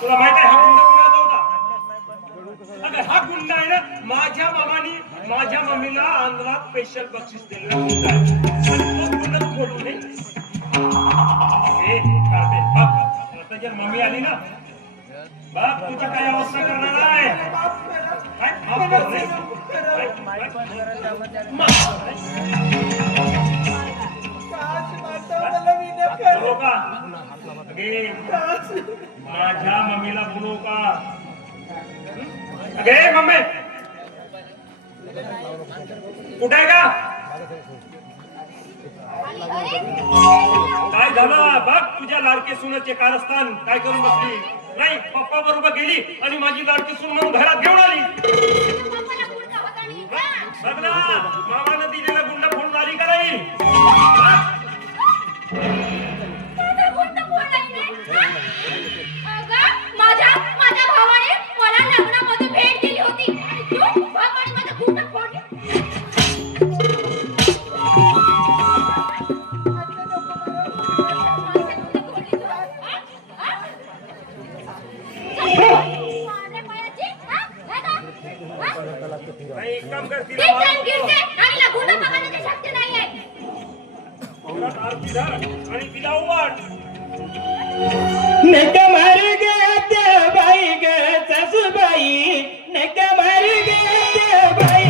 तुला माहित आहे हा गुंड कुणाचा होता? अगं हा गुंड आहे ना माझ्या मामानी माझ्या मम्मीला आंध्रात स्पेशल बक्षीस दिलेला गुंड आहे. आणि तो गुंड बोलू नये. करते बाप जर मम्मी आली ना बाप तुझी काय अवस्था करणार आहे? माझ्या मम्मीला बोलू का? अगे मम्मी कुठे आहे का? काय झालं बघ तुझ्या लाडके सुनाचे कारस्थान काय करून बसली? नाही पप्पा बरोबर गेली आणि माझी लाडकी सून म्हणून घरात घेऊन आली. बघ ना मामानं दिलेला गुंड फोन आली का नाही? माझ्या भावाने मला लग्नामध्ये भेट दिली होती आणि तू भावाने माझा गुंड फोडला. काम करते शक्य नाहीये आणि तिला उवाट नका मार गे बाई ग सासूबाई नका मार गे बाई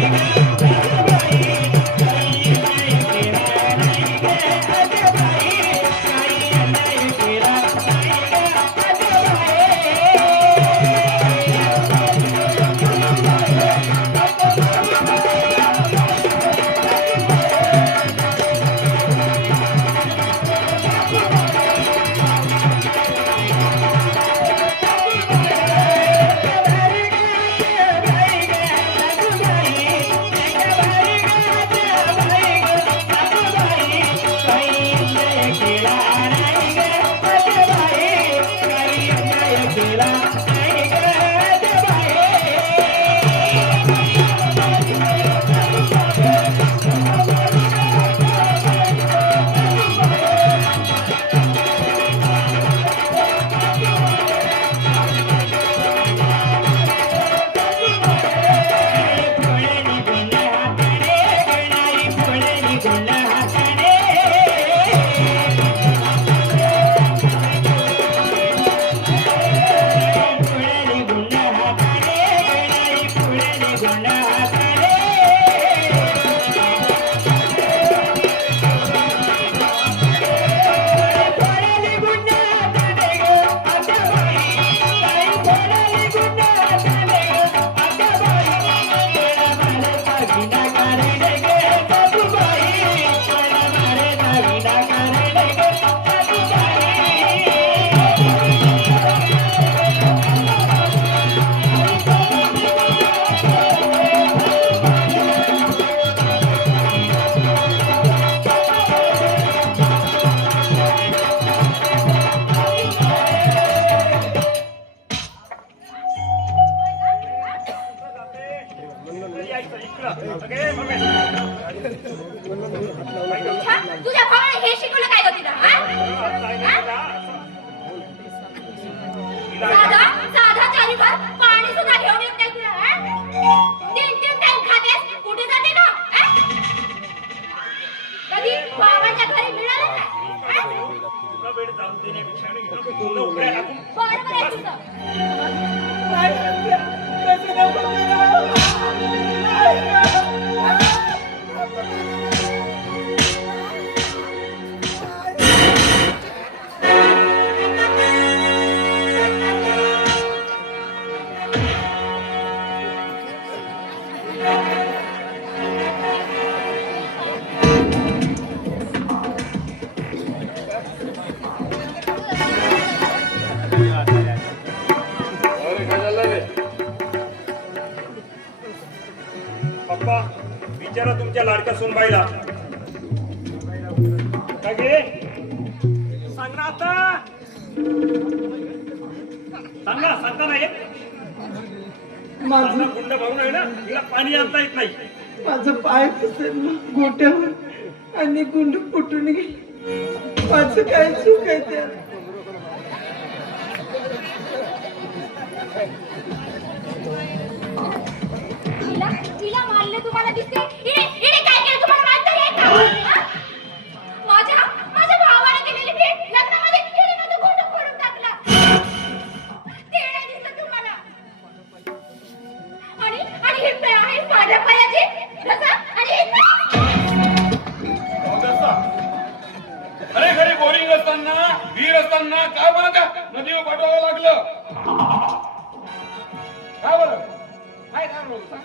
तुझ्या भावाने हे शिकवलं काय ग तिला? साधा चारीभर पाणी सुद्धा घेऊन येत नाही तुला. 3-3 टाइम खातेस कुठे जाते ना? कधी भावाच्या घरी मिळालं नाही? बरोबर आहे तुझं. पप्पा विचारा तुमच्या लाडक्या सोनबाईला काय गे सांग ना आता सांगा सांगता नाही माझा गुंड भरून आहे ना, तिला पाणी आणता येत नाही. माझं पाय घसरलं गोट्यावर आणि गुंड फुटून गेली. माझं काय चूक आहे त्यात? तिला मारले तुम्हाला दिसते. हिने काय केलं तुम्हाला माहित आहे का? हा? माझ्या भावाने केलेली भेट लग्नामध्ये हिने माझं गोंड फोडून टाकलं. ते नाही दिसत तुम्हाला. आणि हे आहे माझ्या पायाचे रसा आणि अरे घरी बोरिंग असताना विहीर असताना काय बरं का नदीवर पाठवावं लागलं? का बरं काय कारण होतं?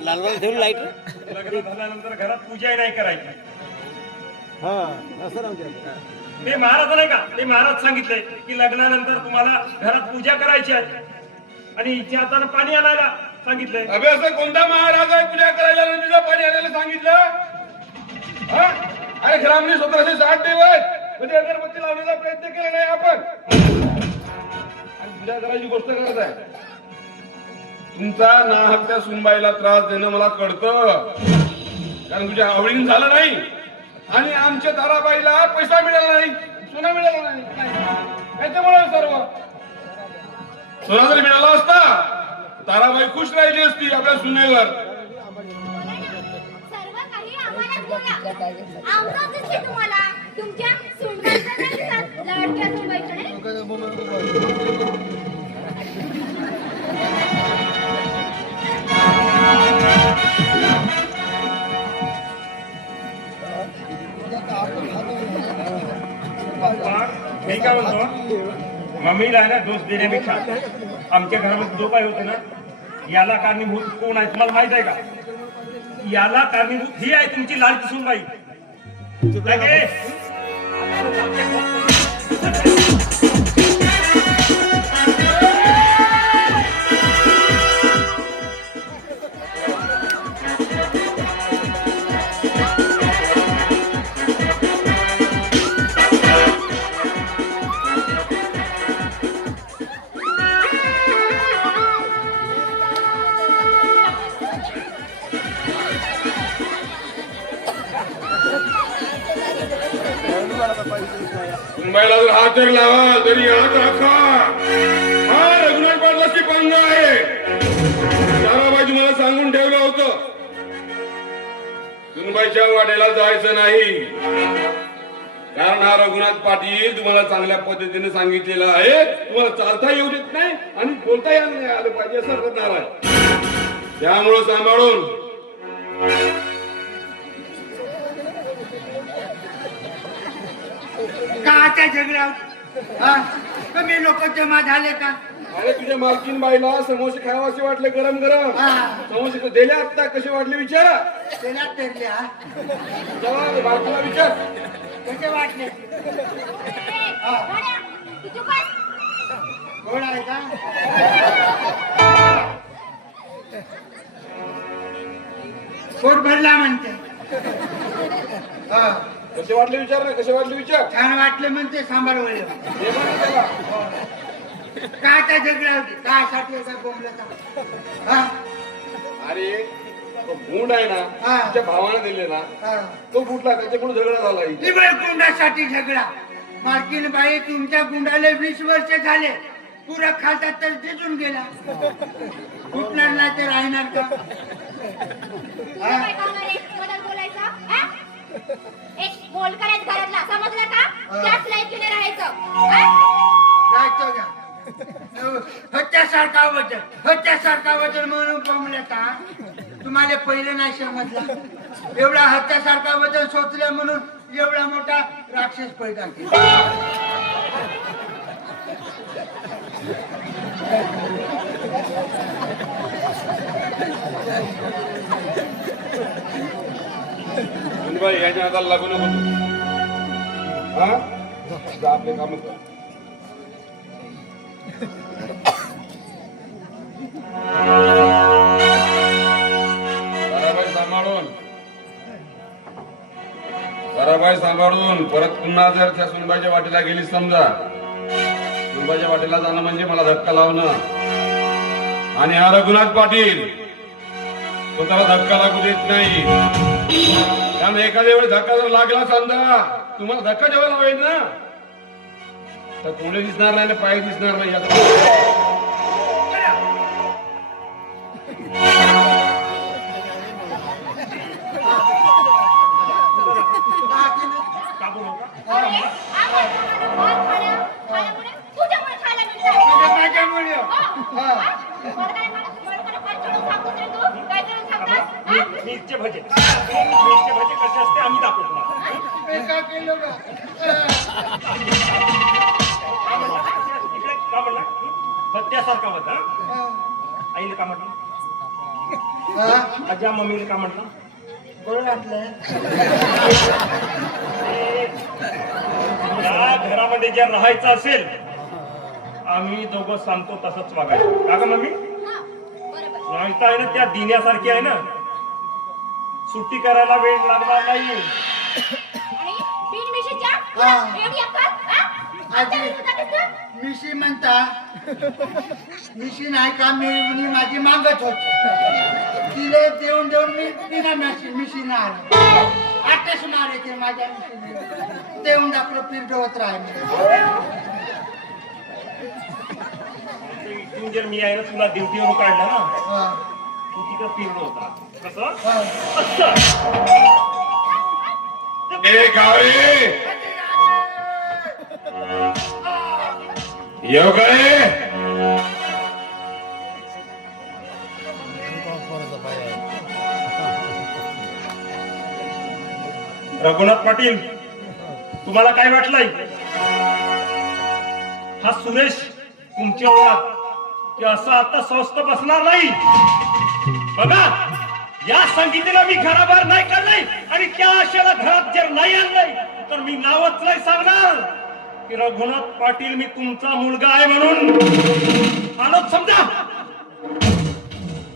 लग्न झाल्यानंतर घरात पूजा नाही करायची. ते महाराज नाही का, ते महाराज सांगितले की लग्नानंतर तुम्हाला घरात पूजा करायची आहे आणि हिच्या हातानं पाणी आणायला सांगितलंय. अबे असं कोणता महाराज आहे पूजा करायला नदीला पाणी आणायला सांगितलं? हा? अरे ग्रामने 1760 दिवस म्हणजे अगरबत्ती लावण्याचा प्रयत्न केला नाही आपण. आणि पूजा करायची गोष्ट करत आहे. तुमचा नाहक त्या सुनबाईला त्रास देणं मला कळतं, कारण तुझ्या आवडीने झालं नाही आणि आमच्या ताराबाईला पैसा मिळाला नाही, सोना मिळाला नाही. त्याच्यामुळे सर्व सोना जर मिळाला असता ताराबाई खुश राहिली असती आपल्या सुनेवर. सर्व काही आम्हालाच बोला. आमचं दिसते तुम्हाला. तुमच्या सुनबाईचं नाही दिसत. लाडक्या सुनबाईचं नाही. मी काय म्हणतो, मम्मीला आहे ना दोष देण्यापेक्षा आमच्या घरामध्ये जो काही होतं ना, याला कारणीभूत कोण आहे तुम्हाला माहित आहे का? याला कारणीभूत ही आहे तुमची लाडकी सुनबाई. मुंबईला जर हात जर लावा तरी हात राखा. हा रघुनाथ पाटलाची पंग आहे. ताराबाई तुम्हाला सांगून ठेवलं होतं सुनबाईच्या वाड्याला जायचं नाही, कारण हा रघुनाथ पाटील तुम्हाला चांगल्या पद्धतीने सांगितलेलं आहे. तुम्हाला चालता येऊ देत नाही आणि बोलता आलं पाहिजे असं करणार आहे. त्यामुळं सांभाळून. का झगड्यात कमी लोक जमा झाले का? अरे तुझ्या मालकीन बाईला समोसे खावासे वाटले गरम गरम. समोसे दिले आता कसे वाटले विचारा. त्याला तरल्या चला बायकोला विचार कसे वाटले? गोड आहे का? पोट भरला म्हणते. कसे वाटले विचार ना, कसे वाटले विचार. छान वाटले म्हणते. सांबार वळले हे बघ त्याला. काय त्या झगड्या होती? काय साठी काय बोंबलं का? अरे तो गुंड आहे ना, तुझ्या भावाने दिले ना, तो फुटला त्याच्याकडून झगडा झाला इथे. निवळ गुंडासाठी झगडा. मालकीन बाई तुमच्या गुंडाला 20 वर्ष झाले. पुरा खालचा तर दिसून गेला. फुटणार नाही तर राहणार का? काय करणार आहे? बदल बोलायचा? हा? एक बोल करायचं घरातला, समजलं का? त्याच लायकीने राहायचं. हा? जायचं का? हत्यासारखा वचन म्हणून बोंबल्या का? तुम्हाला पहिलं नाही समजला. एवढा हत्यासारखा वचन सोचल्या म्हणून एवढा मोठा राक्षस पैदा केला. सुनबाई याच्या हाताला लागू नको तू. हा जा आपले काम कर. ताराबाई सांभाळून, ताराबाई सांभाळून. परत पुन्हा जर त्या सुनबाईच्या वाटेला गेली समजा, सुनबाईच्या वाटेला जाणं म्हणजे मला धक्का लावणं. आणि हा रघुनाथ पाटील स्वतःला धक्का लागू देत नाही. कारण एखाद्या वेळेस धक्का जर लागला समजा तुम्हाला धक्का जेव्हा होईल ना तर कोणी दिसणार नाही ना पाय दिसणार नाही. का बोलू का? अरे, आपण तुम्हाला मार खाण्यामुळे तुझ्यामुळे खायला मिळतंय. माझ्यामुळे हो. मला काय पाय चढून सांगतोस रे तू? काय चढून सांगतोस? हा? मिरचे भजे मिरचे भजे कसे असते आम्ही दाखवतो तुम्हाला. मी का केलं का? इकडे का म्हणला सत्यासारखा होता. आईने का म्हटलं? आजा मम्मीने का म्हटलं? कोण वाटलं या घरामध्ये जे राहायचं असेल आम्ही दोघं सांगतो तसंच वागायचं का ग मम्मी? हा, बरोबर. नाही तर आहे ना त्या दिन्यासारखी आहे ना सुट्टी करायला वेळ लागणार नाही. आणि बिनमिशीच्या हा. एवढी अक्कल? हा? आमच्या घरी होता का तू? मिशी म्हणता मिशी नाही का मी माझी मागत होती तिला देऊन देऊन मी तिला मिशी नाही आली आठच मारे ते माझ्या मिशीने देऊन टाकलं पिरडवत राहिले. इथून जर मी आहे ना तुला ड्युटीवरून काढलं ना हा. तू तिकडं फिरलो होता कसं हा. असं ए गावे येऊ काय रघुनाथ पाटील तुम्हाला काय वाटलंय हा सुरेश तुमच्या ओळख की असं आता स्वस्त बसणार नाही. बघा या संगीतीला मी घराबाहेर नाही काढलंय आणि त्या आशेला घरात जर नाही आणलंय तर मी नावच नाही सांगणार की रघुनाथ पाटील मी तुमचा मुलगा आहे म्हणून आलोच समजा.